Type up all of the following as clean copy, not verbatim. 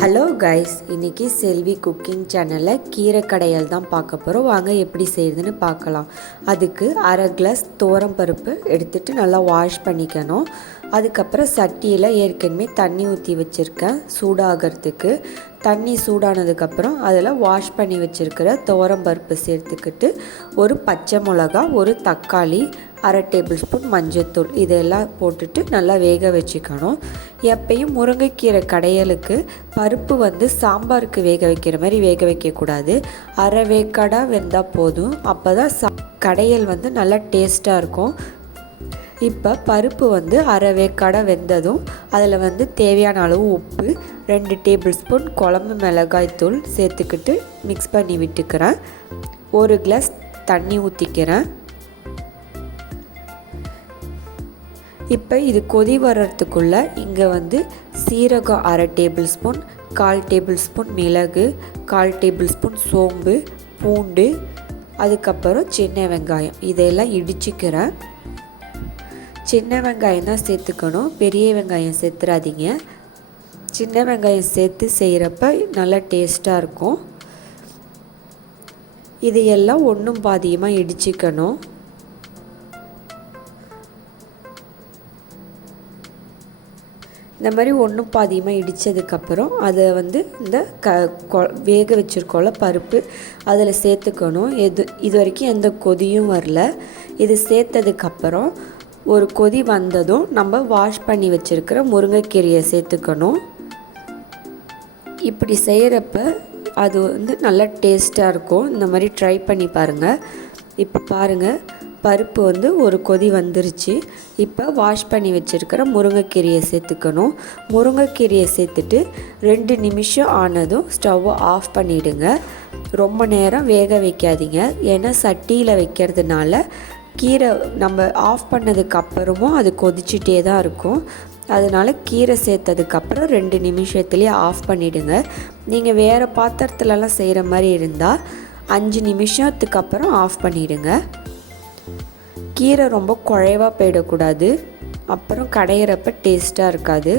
Hello guys, இன்றைக்கி செல்வி cooking சேனலில் கீரை கடையல் தான் பார்க்க போகிறோம். வாங்க எப்படி செய்யுதுன்னு பார்க்கலாம். அதுக்கு அரை கிளாஸ் பருப்பு எடுத்துகிட்டு நல்லா வாஷ் பண்ணிக்கணும். அதுக்கப்புறம் சட்டியில் ஏற்கனவே தண்ணி ஊற்றி வச்சுருக்கேன் சூடாகிறதுக்கு. தண்ணி சூடானதுக்கப்புறம் அதில் வாஷ் பண்ணி வச்சுருக்கிற பருப்பு சேர்த்துக்கிட்டு ஒரு பச்சை மிளகா, ஒரு தக்காளி, அரை டேபிள் ஸ்பூன் மஞ்சள்தூள் இதெல்லாம் போட்டுட்டு நல்லா வேக வச்சுக்கணும். எப்பயும் முருங்கைக்கீரை கடையலுக்கு பருப்பு சாம்பாருக்கு வேக வைக்கிற மாதிரி வேக வைக்கக்கூடாது. அரை வேக்காடாக வெந்தால் போதும். அப்போ தான் கடையல் நல்லா டேஸ்ட்டாக இருக்கும். இப்போ பருப்பு அரை வேக்காடாக வெந்ததும் அதில் தேவையான அளவு உப்பு, 2 டேபிள் ஸ்பூன் குழம்பு மிளகாய் தூள் சேர்த்துக்கிட்டு மிக்ஸ் பண்ணி விட்டுக்கிறேன். 1 கிளாஸ் தண்ணி ஊற்றிக்கிறேன். இப்போ இது கொதி வர்றதுக்குள்ளே இங்கே சீரகம் அரை டேபிள் ஸ்பூன், 1/4 டேபிள் ஸ்பூன் மிளகு, 1/4 டேபிள் ஸ்பூன் சோம்பு, பூண்டு, அதுக்கப்புறம் சின்ன வெங்காயம் இதெல்லாம் இடிச்சிக்கிறேன். சின்ன வெங்காயம் தான் சேர்த்துக்கணும், பெரிய வெங்காயம் சேர்த்துறாதீங்க. சின்ன வெங்காயம் சேர்த்து செய்கிறப்ப நல்லா டேஸ்ட்டாக இருக்கும். இதையெல்லாம் ஒன்றும் பாதியமாக இடிச்சிக்கணும். இந்த மாதிரி ஒன்றும் பாதியமாக இடித்ததுக்கப்புறம் அதை இந்த வேக வச்சுருக்கோம்ல பருப்பு அதில் சேர்த்துக்கணும். இது வரைக்கும் எந்த கொதியும் வரல. இது சேர்த்ததுக்கப்புறம் ஒரு கொதி வந்ததும் நம்ம வாஷ் பண்ணி வச்சுருக்கிற முருங்கைக்கீரையை சேர்த்துக்கணும். இப்படி செய்கிறப்ப அது நல்லா டேஸ்ட்டாக இருக்கும். இந்த மாதிரி ட்ரை பண்ணி பாருங்கள். இப்போ பாருங்கள், பருப்பு ஒரு கொதி வந்துருச்சு. இப்போ வாஷ் பண்ணி வச்சுருக்கிற முருங்கைக்கீரையை சேர்த்துக்கணும். முருங்கைக்கீரையை சேர்த்துட்டு 2 நிமிஷம் ஆனதும் ஸ்டவ்வை ஆஃப் பண்ணிவிடுங்க. ரொம்ப நேரம் வேக வைக்காதீங்க. ஏன்னா சட்டியில் வைக்கிறதுனால கீரை நம்ம ஆஃப் பண்ணதுக்கப்புறமும் அது கொதிச்சுட்டே தான் இருக்கும். அதனால் கீரை சேர்த்ததுக்கப்புறம் 2 நிமிஷத்துலேயே ஆஃப் பண்ணிவிடுங்க. நீங்கள் வேறு பாத்திரத்துலலாம் செய்கிற மாதிரி இருந்தால் 5 நிமிஷத்துக்கு அப்புறம் ஆஃப் பண்ணிவிடுங்க. கீரை ரொம்ப குழைவாக போயிடக்கூடாது, அப்புறம் கடையிறப்ப டேஸ்ட்டாக இருக்காது.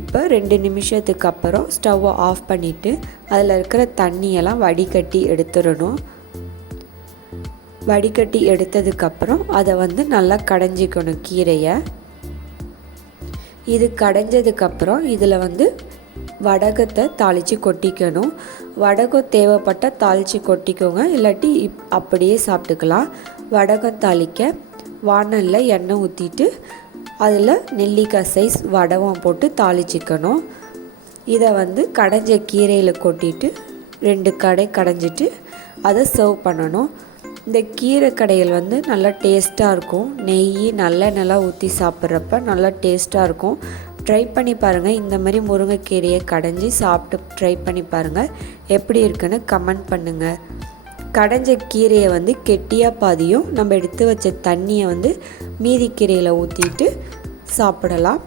இப்போ 2 நிமிஷத்துக்கு அப்புறம் ஸ்டவ்வை ஆஃப் பண்ணிவிட்டு அதில் இருக்கிற தண்ணியெல்லாம் வடிகட்டி எடுத்துடணும். வடிகட்டி எடுத்ததுக்கப்புறம் அதை நல்லா கடைஞ்சிக்கணும் கீரையை. இது கடைஞ்சதுக்கப்புறம் இதில் வடகத்தை தாளித்து கொட்டிக்கணும். வடகம் தேவைப்பட்டால் தாளித்து கொட்டிக்கோங்க, இல்லாட்டி அப்படியே சாப்பிட்டுக்கலாம். வடகம் தாளிக்க வாணலில் எண்ணெய் ஊற்றிட்டு அதில் நெல்லிக்காய் சைஸ் வடகம் போட்டு தாளிச்சிக்கணும். இதை கடைஞ்ச கீரையில் கொட்டிட்டு 2 கடை கடைஞ்சிட்டு அதை சர்வ் பண்ணணும். இந்த கீரை கடையில் நல்லா டேஸ்ட்டாக இருக்கும். நெய் நல்லெண்ணெய் ஊற்றி சாப்பிட்றப்ப நல்லா டேஸ்ட்டாக இருக்கும். ட்ரை பண்ணி பாருங்கள். இந்த மாதிரி முருங்கைக்கீரையை கடைஞ்சி சாப்பிட்டு ட்ரை பண்ணி பாருங்கள். எப்படி இருக்குன்னு கமெண்ட் பண்ணுங்கள். கடைஞ்ச கீரையை கெட்டியாக பாதியும் நம்ம எடுத்து வச்ச தண்ணியை மீதி கீரையில் ஊற்றிட்டு சாப்பிடலாம்.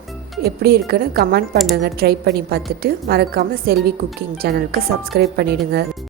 எப்படி இருக்குன்னு கமெண்ட் பண்ணுங்கள். ட்ரை பண்ணி பார்த்துட்டு மறக்காமல் செல்வி குக்கிங் சேனலுக்கு சப்ஸ்கிரைப் பண்ணிவிடுங்க.